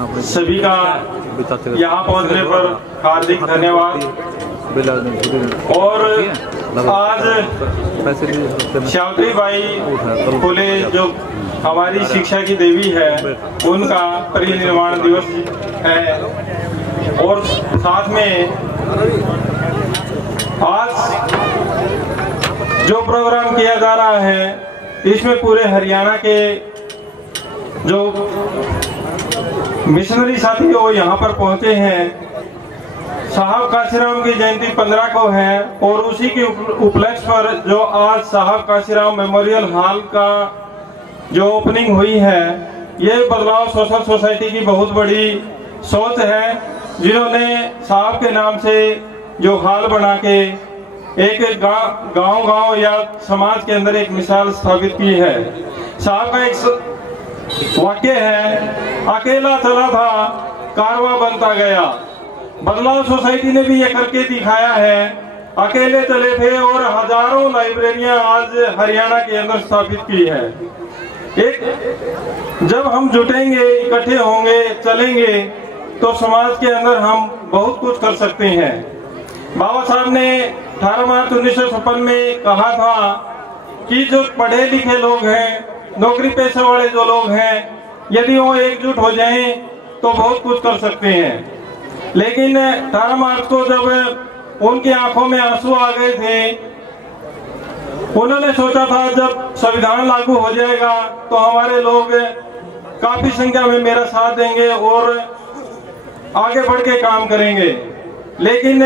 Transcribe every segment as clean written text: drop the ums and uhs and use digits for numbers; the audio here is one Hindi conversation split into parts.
सभी का यहाँ पहुँचने पर हार्दिक धन्यवाद। और आज सावित्री बाई फुले जो हमारी शिक्षा की देवी है, उनका परिनिर्वाण दिवस है। और साथ में आज जो प्रोग्राम किया जा रहा है, इसमें पूरे हरियाणा के जो मिशनरी साथी वो यहाँ पर पहुंचे हैं। साहब काशीराम की जयंती 15 को है और उसी के उपलक्ष्य पर जो आज साहब काशीराम मेमोरियल हॉल का जो ओपनिंग हुई है, ये बदलाव सोशल सोसाइटी की बहुत बड़ी सोच है, जिन्होंने साहब के नाम से जो हॉल बना के एक गांव या समाज के अंदर एक मिसाल स्थापित की है। साहब का एक वाक्य है, अकेला चला था कारवां बनता गया। बदलाव सोसाइटी ने भी ये करके दिखाया है, अकेले चले थे और हजारों लाइब्रेरियां आज हरियाणा के अंदर स्थापित की है। एक जब हम जुटेंगे, इकट्ठे होंगे, चलेंगे, तो समाज के अंदर हम बहुत कुछ कर सकते हैं। बाबा साहब ने 18 मार्च 1956 में कहा था कि जो पढ़े लिखे लोग हैं, नौकरी पेशे वाले जो लोग हैं, यदि वो एकजुट हो जाएं तो बहुत कुछ कर सकते हैं। लेकिन 18 मार्च को जब उनकी आंखों में आंसू आ गए थे, उन्होंने सोचा था जब संविधान लागू हो जाएगा तो हमारे लोग काफी संख्या में मेरा साथ देंगे और आगे बढ़ के काम करेंगे। लेकिन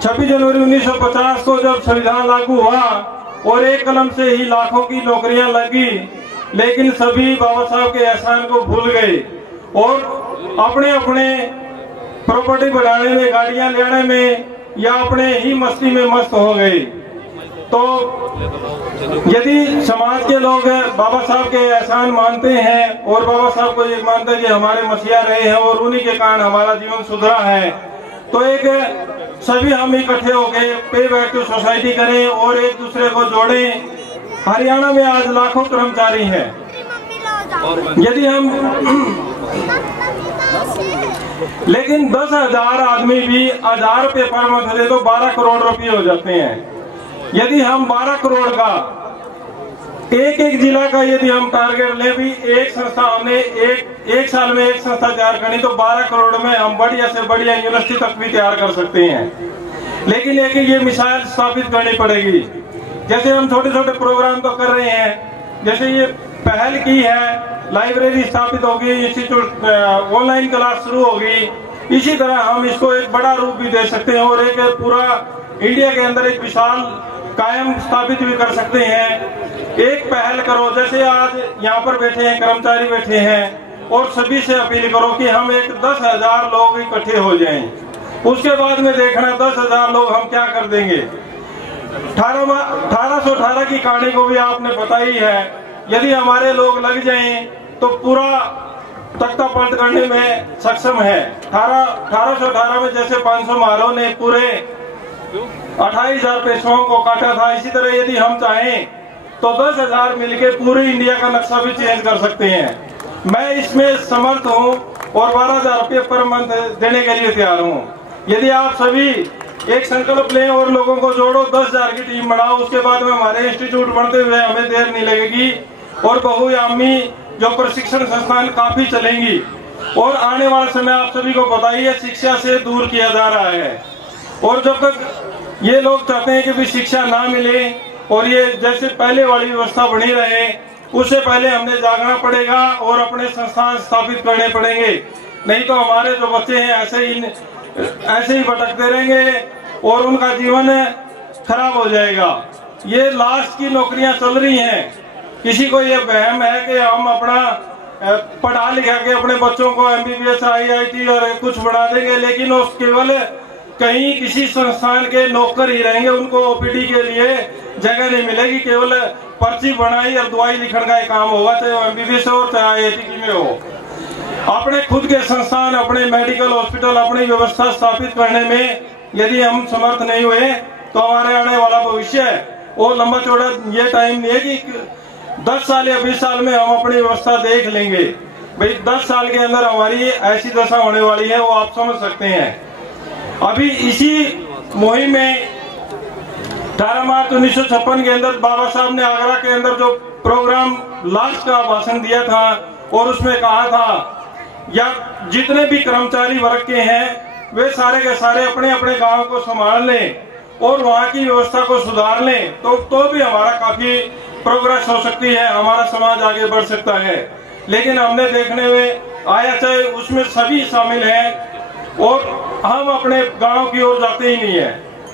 26 जनवरी 1950 को जब संविधान लागू हुआ और एक कलम से ही लाखों की नौकरियां लगी, लेकिन सभी बाबा साहब के एहसान को भूल गए और अपने अपने प्रॉपर्टी बढ़ाने में, गाड़ियां लेने में या अपने ही मस्ती में मस्त हो गए। तो यदि समाज के लोग बाबा साहब के एहसान मानते हैं और बाबा साहब को ये मानते हैं कि हमारे मसीहा रहे हैं और उन्हीं के कारण हमारा जीवन सुधरा है, तो एक सभी हम इकट्ठे होकर पे बैक टू सोसाइटी करें और एक दूसरे को जोड़ें। हरियाणा में आज लाखों कर्मचारी हैं। यदि हम लेकिन 10,000 आदमी भी 1000 रुपये पर मंथ दे तो 12 करोड़ रुपये हो जाते हैं। यदि हम 12 करोड़ का एक जिला का यदि हम टारगेट ले, भी एक संस्था हमने एक साल में एक संस्था तैयार करनी, तो 12 करोड़ में हम बढ़िया से बढ़िया यूनिवर्सिटी तक भी तैयार कर सकते हैं। लेकिन एक ये मिसाल स्थापित करनी पड़ेगी। जैसे हम छोटे छोटे प्रोग्राम तो कर रहे हैं, जैसे ये पहल की है, लाइब्रेरी स्थापित होगी, इंस्टीट्यूट ऑनलाइन क्लास शुरू होगी, इसी तरह हम इसको एक बड़ा रूप भी दे सकते हैं और एक पूरा इंडिया के अंदर एक विशाल कायम स्थापित भी कर सकते हैं। एक पहल करो, जैसे आज यहाँ पर बैठे हैं, कर्मचारी बैठे हैं, और सभी से अपील करो कि हम एक 10,000 लोग इकट्ठे हो जाएं। उसके बाद में देखना 10,000 लोग हम क्या कर देंगे। 1818 की कहानी को भी आपने बताई है। यदि हमारे लोग लग जाएं तो पूरा तख्ता पलट करने में सक्षम है। 1818 में जैसे 500 मारों ने पूरे 28,000 पेशवाओं को काटा था, इसी तरह यदि हम चाहें तो 10,000 मिलके पूरे इंडिया का नक्शा भी चेंज कर सकते हैं। मैं इसमें समर्थ हूं और 12,000 रुपये पर मंथ देने के लिए तैयार हूं। यदि आप सभी एक संकल्प लें और लोगों को जोड़ो, 10,000 की टीम बनाओ, उसके बाद में हमारे इंस्टीट्यूट बढ़ते हुए हमें देर नहीं लगेगी और बहुआयामी जो प्रशिक्षण संस्थान काफी चलेंगी। और आने वाले समय आप सभी को पता ही है, शिक्षा से दूर किया जा रहा है और जब तक ये लोग चाहते हैं कि भी शिक्षा ना मिले और ये जैसे पहले वाली व्यवस्था बनी रहे, उससे पहले हमने जागना पड़ेगा और अपने संस्थान स्थापित करने पड़ेंगे। नहीं तो हमारे जो बच्चे हैं ऐसे ही भटकते रहेंगे और उनका जीवन खराब हो जाएगा। ये लास्ट की नौकरियां चल रही हैं। किसी को ये वहम है कि हम अपना पढ़ा लिखा के अपने बच्चों को MBBS IIT और कुछ बना देंगे, लेकिन वो केवल कहीं किसी संस्थान के नौकर ही रहेंगे, उनको OPD के लिए जगह नहीं मिलेगी। केवल पर्ची बनाई और दवाई लिखने का काम होगा, चाहे वो MBBS हो चाहे IIT में हो। अपने खुद के संस्थान, अपने मेडिकल हॉस्पिटल, अपनी व्यवस्था स्थापित करने में यदि हम समर्थ नहीं हुए तो हमारे आने वाला भविष्य वो लंबा चौड़ा ये टाइम नहीं है कि 10 साल या 20 साल में हम अपनी व्यवस्था देख लेंगे। भाई 10 साल के अंदर हमारी ऐसी दशा होने वाली है, वो आप समझ सकते हैं। अभी इसी मुहिम में 18 मार्च 1956 के अंदर बाबा साहब ने आगरा के अंदर जो प्रोग्राम लास्ट का भाषण दिया था और उसमें कहा था या जितने भी कर्मचारी वर्ग के हैं वे सारे के सारे अपने अपने गांव को संभाल लें और वहां की व्यवस्था को सुधार लें तो भी हमारा काफी प्रोग्रेस हो सकती है, हमारा समाज आगे बढ़ सकता है। लेकिन हमने देखने में आया चाहे उसमें सभी शामिल हैं और हम अपने गांव की ओर जाते ही नहीं है।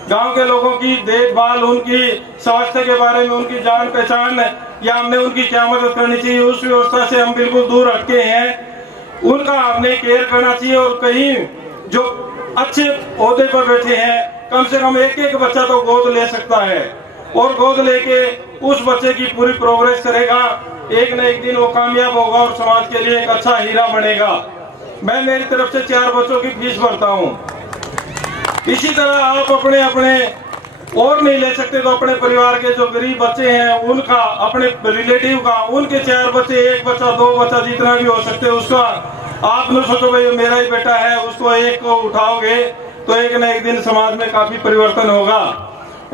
गांव के लोगों की देखभाल, उनकी स्वास्थ्य के बारे में, उनकी जान पहचान या हमने उनकी क्या मदद करनी चाहिए, उस व्यवस्था से हम बिल्कुल दूर हटके हैं। उनका हमने केयर करना चाहिए और कहीं जो अच्छे ओहदे पर बैठे हैं कम से कम एक एक बच्चा तो गोद ले सकता है और गोद लेके उस बच्चे की पूरी प्रोग्रेस करेगा, एक न एक दिन वो कामयाब होगा और समाज के लिए एक अच्छा हीरा बनेगा। मैं मेरी तरफ से 4 बच्चों की फीस भरता हूँ। इसी तरह आप अपने अपने और नहीं ले सकते तो अपने परिवार के जो गरीब बच्चे हैं उनका, अपने रिलेटिव का, उनके 4 बच्चे, 1 बच्चा, 2 बच्चा, जितना भी हो सकते उसका आप न सोचो भाई मेरा ही बेटा है, उसको एक को उठाओगे तो एक न एक दिन समाज में काफी परिवर्तन होगा।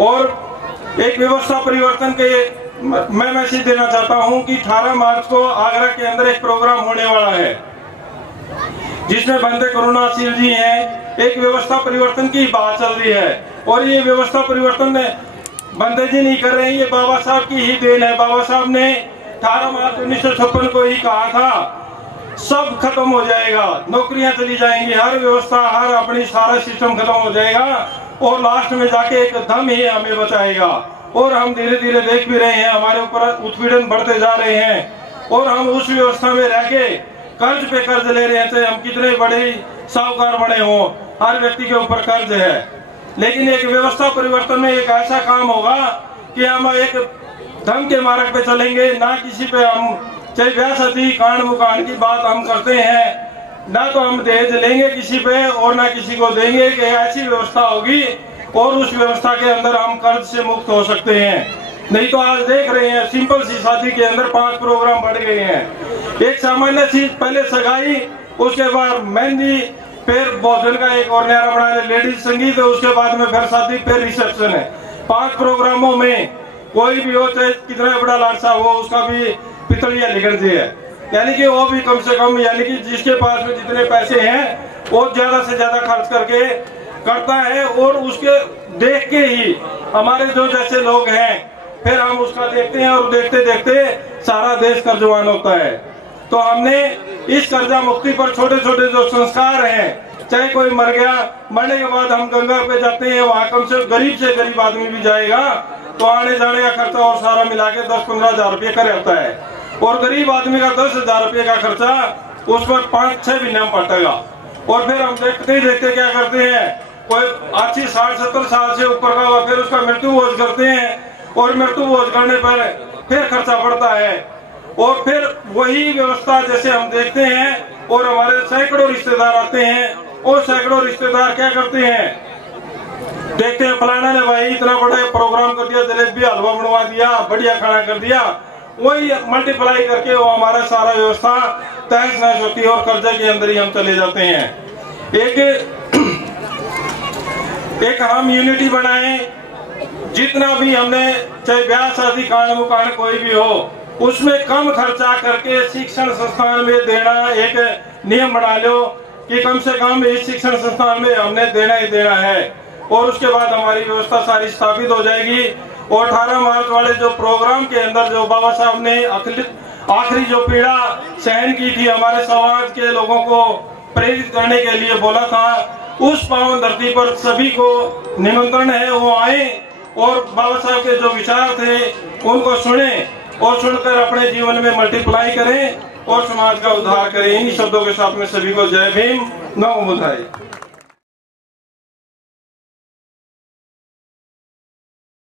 और एक व्यवस्था परिवर्तन के मैं मैसेज देना चाहता हूं कि 18 मार्च को आगरा के अंदर एक प्रोग्राम होने वाला है जिसमें बंदे करुणाशील जी हैं। एक व्यवस्था परिवर्तन की बात चल रही है और ये व्यवस्था परिवर्तन बंदे जी नहीं कर रहे हैं, ये बाबा साहब की ही देन है। बाबा साहब ने 18 मार्च 1956 को ही कहा था सब खत्म हो जाएगा, नौकरियां चली जाएंगी, हर व्यवस्था, हर अपनी सारा सिस्टम खत्म हो जाएगा और लास्ट में जाके एक दम ही हमें बचाएगा। और हम धीरे धीरे देख भी रहे हैं हमारे ऊपर उत्पीड़न बढ़ते जा रहे हैं और हम उस व्यवस्था में रह के कर्ज पे कर्ज ले रहे हैं, चाहे हम कितने बड़े साहूकार बने हों, हर व्यक्ति के ऊपर कर्ज है। लेकिन एक व्यवस्था परिवर्तन में एक ऐसा काम होगा कि हम एक धर्म के मार्ग पे चलेंगे, ना किसी पे हम चाहे ब्याह शादी कांड मुकान की बात हम करते हैं, ना तो हम दहेज लेंगे किसी पे और ना किसी को देंगे। कि ऐसी व्यवस्था होगी और उस व्यवस्था के अंदर हम कर्ज से मुक्त हो सकते हैं। नहीं तो आज देख रहे हैं सिंपल सी शादी के अंदर 5 प्रोग्राम बढ़ गए हैं। एक सामान्य सी पहले सगाई, उसके बाद मेहंदी, फिर भोजन का एक और न्यारा बनाने, लेडीज संगीत, उसके बाद में फिर शादी, फिर रिसेप्शन है। 5 प्रोग्रामों में कोई भी हो, चाहे कितना बड़ा लाडसा हो, उसका भी पितलिया निकल है। यानी कि वो भी कम से कम, यानी कि जिसके पास में जितने पैसे हैं वो ज्यादा से ज्यादा खर्च करके करता है और उसके देख के ही हमारे जो जैसे लोग हैं फिर हम उसका देखते हैं और देखते देखते सारा देश कर्जवान होता है। तो हमने इस कर्जा मुक्ति पर छोटे छोटे जो संस्कार हैं, चाहे कोई मर गया, मरने के बाद हम गंगा पे जाते हैं, वहाँ कम से गरीब आदमी भी जाएगा तो आने जाने का खर्चा और सारा मिला के 10-15 हजार रुपये कर आता है और गरीब आदमी का 10,000 रुपये का खर्चा उस पर 5-6 महीने में पटेगा। और फिर हम देखते ही देखते क्या करते हैं, कोई 80, 60, 70 साल से ऊपर का हुआ, फिर उसका मृत्यु भोज करते हैं और मृत्यु भोज करने पर फिर खर्चा बढ़ता है और फिर वही व्यवस्था जैसे हम देखते हैं और हमारे सैकड़ों रिश्तेदार आते हैं और सैकड़ों रिश्तेदार क्या करते हैं, देखते हैं फलाना ने भाई इतना बड़ा प्रोग्राम कर दिया, जलेबी हलवा बनवा दिया, बढ़िया खाना कर दिया, वही मल्टीप्लाई करके वो हमारा सारा व्यवस्था तहस नहस होती है और कर्जे के अंदर ही हम चले जाते हैं। एक हम यूनिटी बनाए, जितना भी हमने चाहे ब्याह शादी कांड मुकांड कोई भी हो उसमें कम खर्चा करके शिक्षण संस्थान में देना एक नियम बना लो कि कम से कम इस शिक्षण संस्थान में हमने देना ही देना है और उसके बाद हमारी व्यवस्था सारी स्थापित हो जाएगी। और 18 मार्च वाले जो प्रोग्राम के अंदर जो बाबा साहब ने आखिरी जो पीड़ा सहन की थी हमारे समाज के लोगों को प्रेरित करने के लिए बोला था, उस पावन धरती पर सभी को निमंत्रण है वो आए और बाबा साहब के जो विचार थे उनको सुने और सुनकर अपने जीवन में मल्टीप्लाई करें और समाज का उद्धार करें। इन शब्दों के साथ में सभी को जय भीम, नमो बुद्धाय।